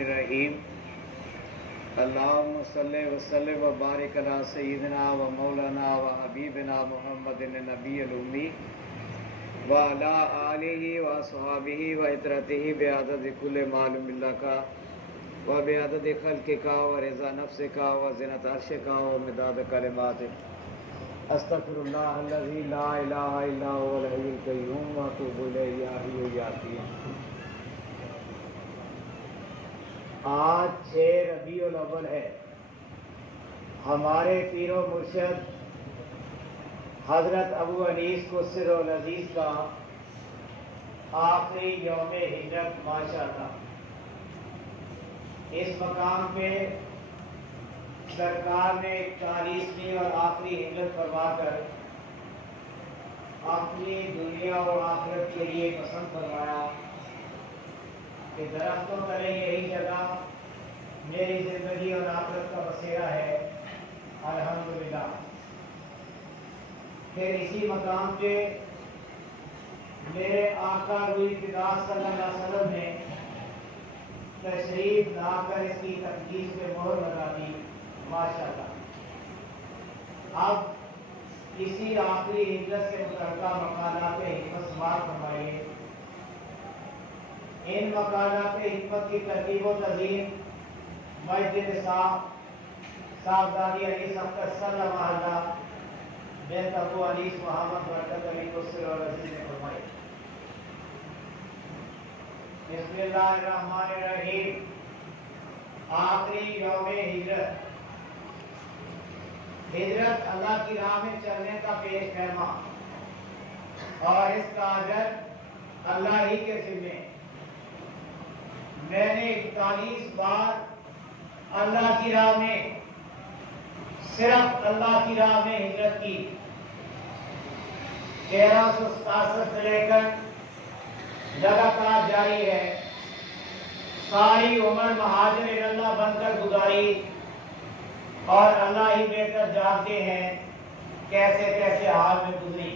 الرحیم اللہم صلی وسلم و بارک علی سیدنا و مولانا و حبیبنا محمد النبی الامی و علی آلہ و اصحابہ و اطرتہ بعدد کل معلوم اللہ کا و بعدد خلق کا و رضا نفس کا و زنت عرش کا و مداد کلمات استغفر اللہ الذی لا الہ الا هو الحی القیوم و اتوب الیہ یا حی یا قیوم۔ آج 6 ربیع الاول ہے۔ ہمارے پیر و مرشد حضرت ابو انیس قصر العزیز کا آخری یوم ہجرت ماشاءاللہ۔ اس مقام پہ سرکار نے 40ویں اور آخری ہجرت فرما کر اپنی دنیا اور آخرت کے لیے پسند فرمایا کہ درختوں تلے یہی جگہ میری زندگی اور آخرت کا بسیرا ہے، الحمدللہ۔ پھر اسی مقام پہ میرے آقا روح فدا صلی اللہ علیہ وسلم نے تشریف لا کر اس کی تقدیس پہ مہر لگا دی، ماشاءاللہ۔ اب اسی آخری ہجرت سے متعلقہ مقالات حکمت سماعت فرمائیے۔ ان مقالات حکمت کی ترتیب و تنظیم مسجد صاحبزادی انیس اختر صلی محلہ بنت ابو انیس محمد برکت علی قصر العزیز نے فرمائی۔ بسم اللہ الرحمن الرحیم۔ آخری یوم ہجرت، ہجرت اللہ کی راہ میں چلنے کا پیش خیمہ اور اس کا اجر اللہ ہی کے ذمے۔ میں نے 41 بار اللہ کی راہ میں، صرف اللہ کی راہ میں ہجرت کی۔ 1367 سے لے کر لگاتار جاری ہے۔ ساری عمر مہاجر اللہ بن کر گزاری اور اللہ ہی بہتر جانتے ہیں کیسے کیسے حال میں گزری۔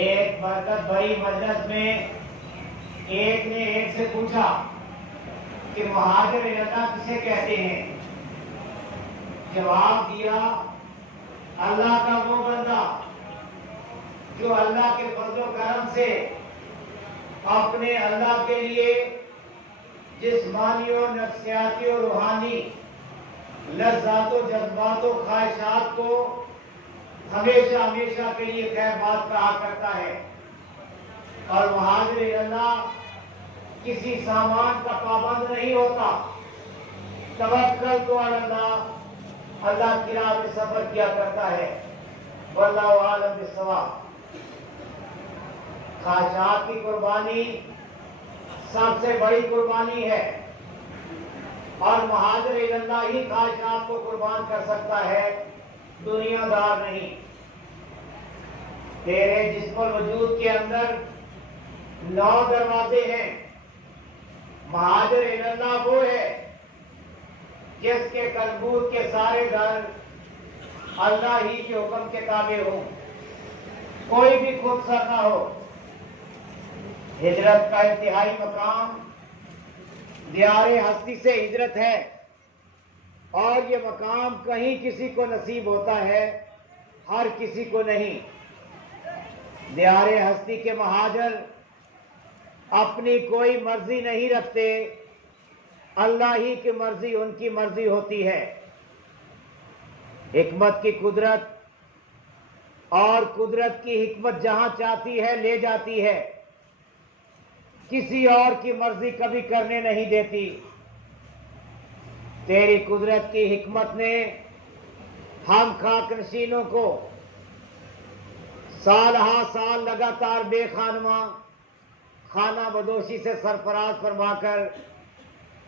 ایک برکت بھری مجلس میں ایک نے ایک سے پوچھا کہ مہاجر اللہ کسے کہتے ہیں؟ جواب دیا، اللہ کا وہ بندہ جو اللہ کے فضل و کرم سے اپنے اللہ کے لیے جسمانی و نفسیاتی و روحانی لذات و جذبات و خواہشات کو ہمیشہ ہمیشہ کے لیے خیر بات کہا کرتا ہے، اور مہاجر اللہ کسی سامان کا پابند نہیں ہوتا۔ توکل تو علی اللہ، اللہ کی راہ میں سفر کیا کرتا ہے۔ واللہ اعلم بالصواب۔ خواہشات کی قربانی سب سے بڑی قربانی ہے، اور مہاجر اللہ ہی خواہشات کو قربان کر سکتا ہے، دنیا دار نہیں۔ تیرے جسم الوجود کے اندر 9 دروازے ہیں۔ مہاجر اللہ وہ ہے جس کے کلبوت کے سارے در اللہ ہی کے حکم کے تابع ہوں، کوئی بھی خود سر نہ ہو۔ ہجرت کا انتہائی مقام دیار ہستی سے ہجرت ہے، اور یہ مقام کہیں کسی کو نصیب ہوتا ہے، ہر کسی کو نہیں۔ دیار ہستی کے مہاجر اپنی کوئی مرضی نہیں رکھتے، اللہ ہی کی مرضی ان کی مرضی ہوتی ہے۔ حکمت کی قدرت اور قدرت کی حکمت جہاں چاہتی ہے لے جاتی ہے، کسی اور کی مرضی کبھی کرنے نہیں دیتی۔ تیری قدرت کی حکمت نے ہم خاک نشینوں کو سال ہا سال لگاتار بے خانماں خانہ بدوشی سے سرفراز فرما کر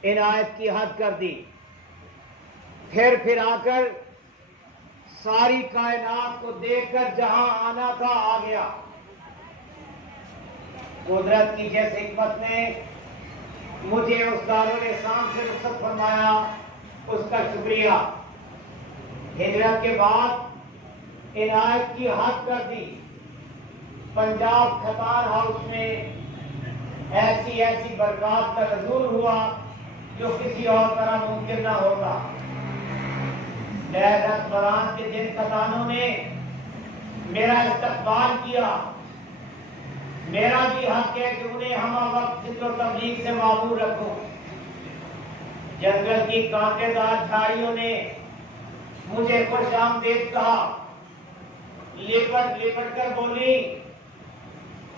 عنایت کی حد کر دی۔ پھر آ کر ساری کائنات کو دیکھ کر جہاں آنا تھا آ گیا۔ قدرت کی جس حکمت نے مجھے اس دارالاسلام سے رخصت فرمایا، اس کا شکریہ۔ ہجرت کے بعد عنایت کی حد کر دی۔ پنجاب کھتار ہاؤس میں ایسی ایسی برکات کا نزول ہوا جو کسی اور طرح ممکن نہ ہوگا۔ حکمران کے جن خزانوں نے میرا استقبال کیا، میرا بھی حق ہے کہ انہیں ہم وقت ذکر و تبلیغ سے معمور رکھوں۔ جنگل کی کانٹے دار جھاڑیوں نے مجھے خوش آمدید کہا، لپٹ لپٹ کر بولی،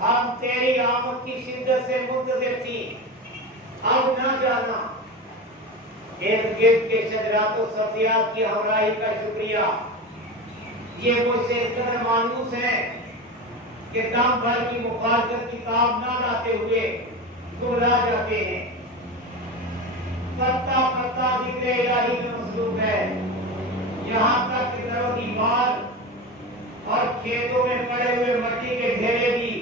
ہم تیری آمد کی شدت سے منتظر تھی، اب نہ جانا۔ ارد گرد کے شجرات و سبزیات کی ہمراہی کا شکریہ، یہ مجھ سے اس قدر مانوس ہے کہ دم بھر کی مخالفت کتاب نہ لاتے ہوئے دہرا جاتے ہیں۔ پتا پتا ذکر الہی میں مصروف ہے، یہاں تک کہ در و دیوار اور کھیتوں میں پڑے ہوئے مٹی کے ڈھیرے بھی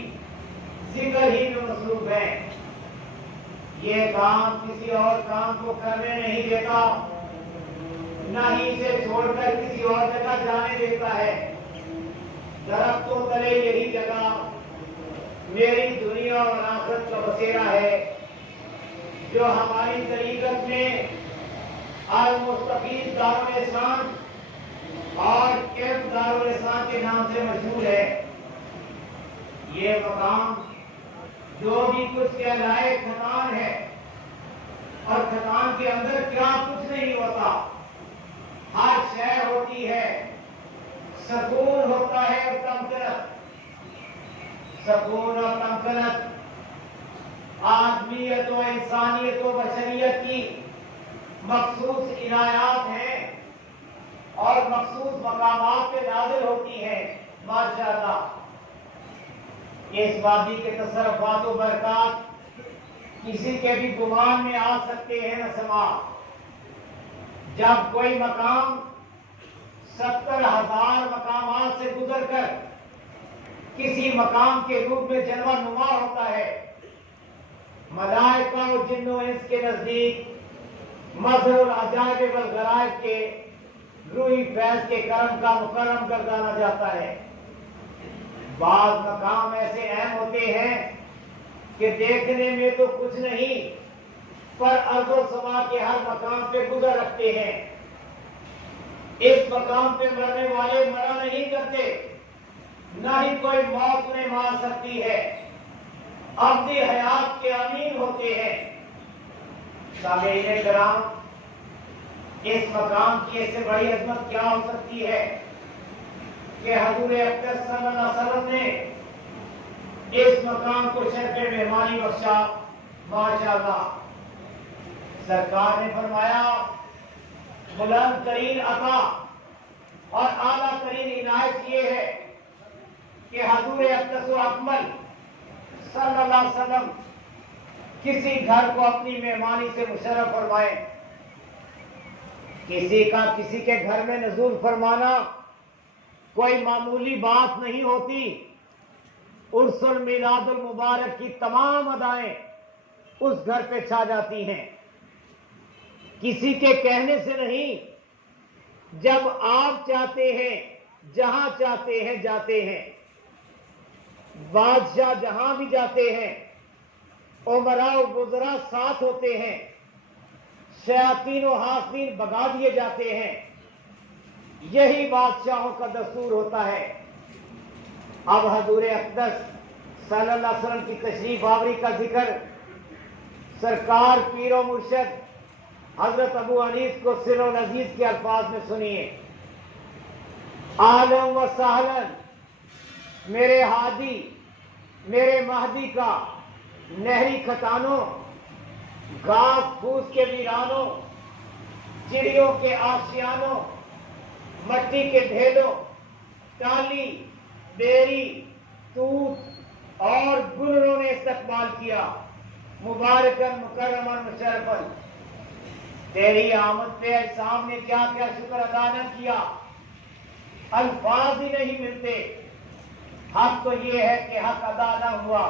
ذکر ہی میں مصروف ہے۔ یہ کام کسی اور کام کو کرنے نہیں دیتا، نہ ہی اسے چھوڑ کر کسی اور جگہ جانے دیتا ہے۔ درختوں تلے یہی جگہ میری دنیا اور آخرت کا بسیرا ہے، جو ہماری طریقت میں المستفید دارالاسلام اور کیمپ دارالاسلام کے نام سے مشہور ہے۔ یہ مقام جو بھی کچھ کہلائے کھتان ہے، اور کھتان کے اندر کیا کچھ نہیں ہوتا، ہر شے ہوتی ہے، سکون ہوتا ہے اور تمکنت، سکون اور تمکنت آدمیت و انسانیت و بشریت کی مخصوص عنایات ہیں اور مخصوص مقامات پہ نازل ہوتی ہیں۔ ماشاءاللہ اس وادی کے تصرفات و برکات کسی کے بھی گمان میں آ سکتے ہیں نہ سما۔ جب کوئی مقام 70,000 مقامات سے گزر کر کسی مقام کے روپ میں جلوہ نما ہوتا ہے، ملائکہ و جن و انس کے نزدیک مظہر العجائب والغرائب کے روحی فیض کے کرم کا مکرم گردانا جاتا ہے۔ بعض مقام ایسے اہم ہوتے ہیں کہ دیکھنے میں تو کچھ نہیں، پر ارض و سما کے ہر مقام پہ گزر رکھتے ہیں۔ اس مقام پہ مرنے والے مرا نہیں کرتے، نہ ہی کوئی موت انہیں مار سکتی ہے، ابدی حیات کے امین ہوتے ہیں۔ سامعین کرام، اس مقام کی اس سے بڑی عظمت کیا ہو سکتی ہے کہ حضور اقدس صلی اللہ علیہ وسلم نے اس مقام کو شرف مہمانی بخشا۔ ماشاءاللہ سرکار نے فرمایا، بلند ترین عطا اور اعلیٰ ترین عنایت یہ ہے کہ حضور اقدس و اکمل صلی اللہ علیہ وسلم کسی گھر کو اپنی مہمانی سے مشرف فرمائے۔ کسی کا کسی کے گھر میں نزول فرمانا کوئی معمولی بات نہیں ہوتی۔ عرس المیلاد المبارک کی تمام ادائیں اس گھر پہ چھا جاتی ہیں، کسی کے کہنے سے نہیں، جب آپ چاہتے ہیں جہاں چاہتے ہیں جاتے ہیں، بادشاہ جہاں بھی جاتے ہیں، امراء و وزراء ساتھ ہوتے ہیں، شیاطین و حاسدین بھگا دیے جاتے ہیں۔ یہی بادشاہوں کا دستور ہوتا ہے۔ اب حضور اقدس صلی اللہ علیہ وسلم کی تشریف آوری کا ذکر سرکار پیر و مرشد حضرت ابو انیس کو سر و نزیز کے الفاظ میں سنیے۔ عالم و سہلن، میرے ہادی میرے مہدی کا نہری کھتانوں، گھاس پھوس کے ویرانوں، چڑیوں کے آشیانوں، مٹی کے ڈھیلوں، ٹالی، بیری، توت اور گلروں نے استقبال کیا، مبارکن مکرمن مشرفن۔ تیری آمد پہ اجسام نے کیا کیا شکر ادا نہ کیا، الفاظ ہی نہیں ملتے۔ حق تو یہ ہے کہ حق ادا نہ ہوا۔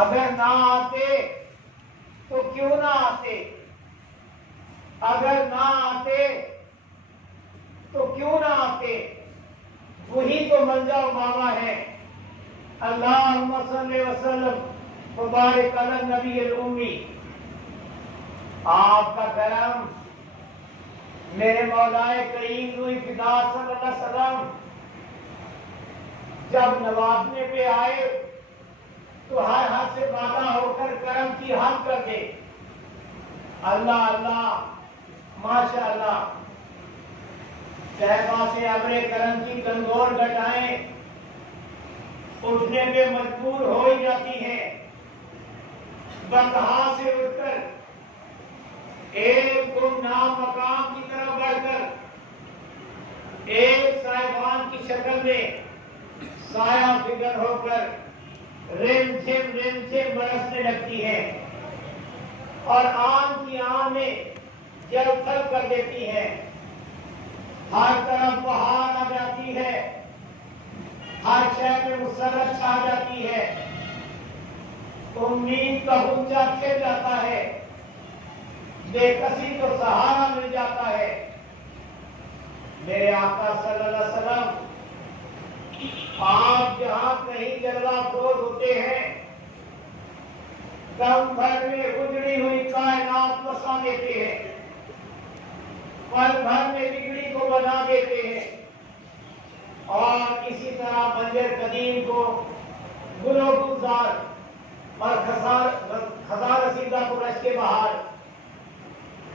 اگر نہ آتے تو کیوں نہ آتے، اگر نہ آتے تو کیوں نہ آتے، وہی تو منجا و ماما ہے۔ اللہم صلی وسلم مبارک علی النبی الامی، آپ کا کرم میرے مولا کریم روح فدا صلی اللہ علیہ وسلم جب نوازنے پہ آئے تو ہر حد سے بالا ہو کر کرم کی حد کر دے۔ اللہ اللہ ماشاء اللہ، صحبہ سے ابر کرم کی گنگور گٹائیں اٹھنے پہ مجبور ہو ہی جاتی ہیں، بقہا سے اٹھ کر ایک گمنام مقام کی طرف بڑھ کر ایک صاحبان کی شکل میں سایہ فکر ہو کر رم جھم برسنے لگتی ہے اور آن کی آن میں جل تھل کر دیتی ہے، ہر طرف بہار آ جاتی ہے، ہر شہر میں مسرت چھا جاتی ہے، امید کا غنچہ کھل جاتا ہے، بے کسی کو سہارا مل جاتا ہے۔ میرے آقا صلی اللہ علیہ وسلم آپ جہاں کہیں جلوہ افروز ہوتے ہیں، دم بھر میں اجڑی ہوئی کائنات بسا دیتے ہیں، پل بھر میں بگڑی کو بنا دیتے ہیں، اور اسی طرح بنجر قدیم کو گل و گلزار اور خزار رسیدہ کو رش کے باہر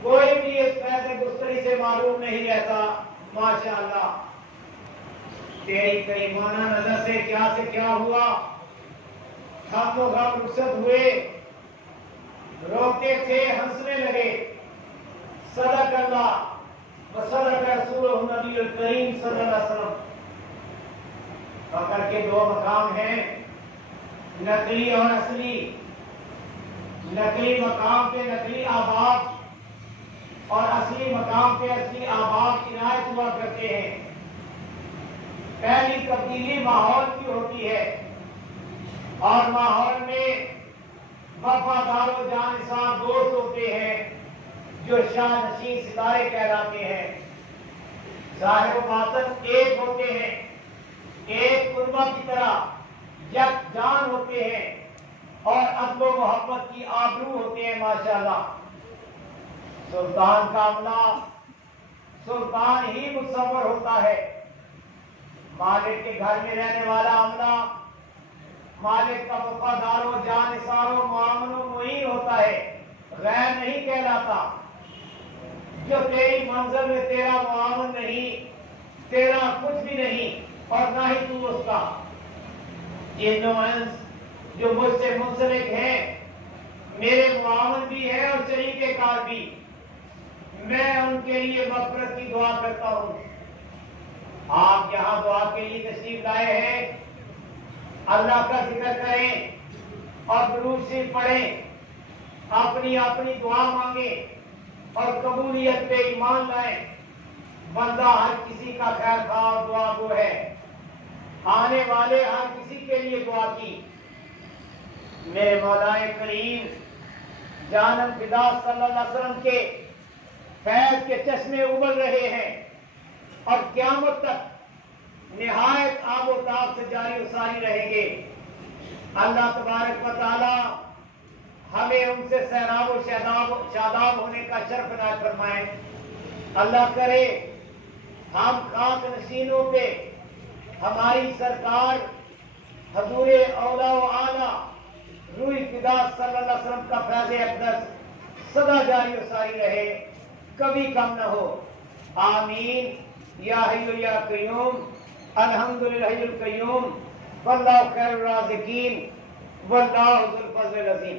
کوئی بھی اس فیض گستری سے معلوم نہیں رہتا۔ ماشاءاللہ تیری کریمانہ نظر سے کیا ہوا، ہم و غم رخصت ہوئے، روتے تھے ہنسنے لگے، صدق اللہ و صدق رسولہ النبی الکریم صلی اللہ علیہ وسلم۔ فقر کے دو مقام ہیں، نقلی اور اصلی۔ نقلی مقام پہ نقلی آباد اور اصلی مقام پہ اصلی آباد عنایت ہوا کرتے ہیں۔ پہلی تبدیلی ماحول کی ہوتی ہے اور ماحول میں وفادار و جانثار دوست ہوتے ہیں جو شاہ نشین ستارے کہلاتے ہیں۔ ظاہر و باطن ایک ہوتے ہیں، ایک کنبہ کی طرح یک جان ہوتے ہیں اور عدل و محبت کی آبرو ہوتے ہیں۔ ماشاءاللہ سلطان کا عملہ سلطان ہی متصور ہوتا ہے، مالک کے گھر میں رہنے والا عملہ مالک کا وفادار و جانثار و معاون و معین ہوتا ہے، غیر نہیں کہلاتا۔ جو تیری منزل میں تیرا معاون نہیں، تیرا کچھ بھی نہیں اور نہ ہی تو اس کا۔ جن و انس جو مجھ سے منسلک ہیں میرے معاون بھی ہیں اور شریک کار بھی، میں ان کے لیے مغفرت کی دعا کرتا ہوں۔ آپ یہاں دعا کے لیے تشریف لائے ہیں، اللہ کا ذکر کریں اور درود شریف پڑھیں، اپنی دعا مانگیں اور قبولیت پہ ایمان لائیں۔ بندہ ہر کسی کا خیر خواہ اور دعا گو ہے، آنے والے ہر کسی کے لیے دعا کی۔ میرے مولا کریم جانم فدا صلی اللہ علیہ وسلم کے فیض کے چشمے ابل رہے ہیں اور قیامت تک نہایت آب و تاب سے جاری و ساری رہیں گے۔ اللہ تبارک و تعالی ہمیں ان سے سیراب و شاداب ہونے کا شرف عنایت فرمائے۔ اللہ کرے ہم خاک نشینوں پہ ہماری سرکار حضور اولا و اعلیٰ روح فدا صلی اللہ علیہ وسلم کا فیض اقدس سدا جاری و ساری رہے، کبھی کم نہ ہو۔ آمین یا حی یا قیوم، الحمدللہ القیوم، واللہ خیر الرازقین، واللہ ذو الفضل العظیم۔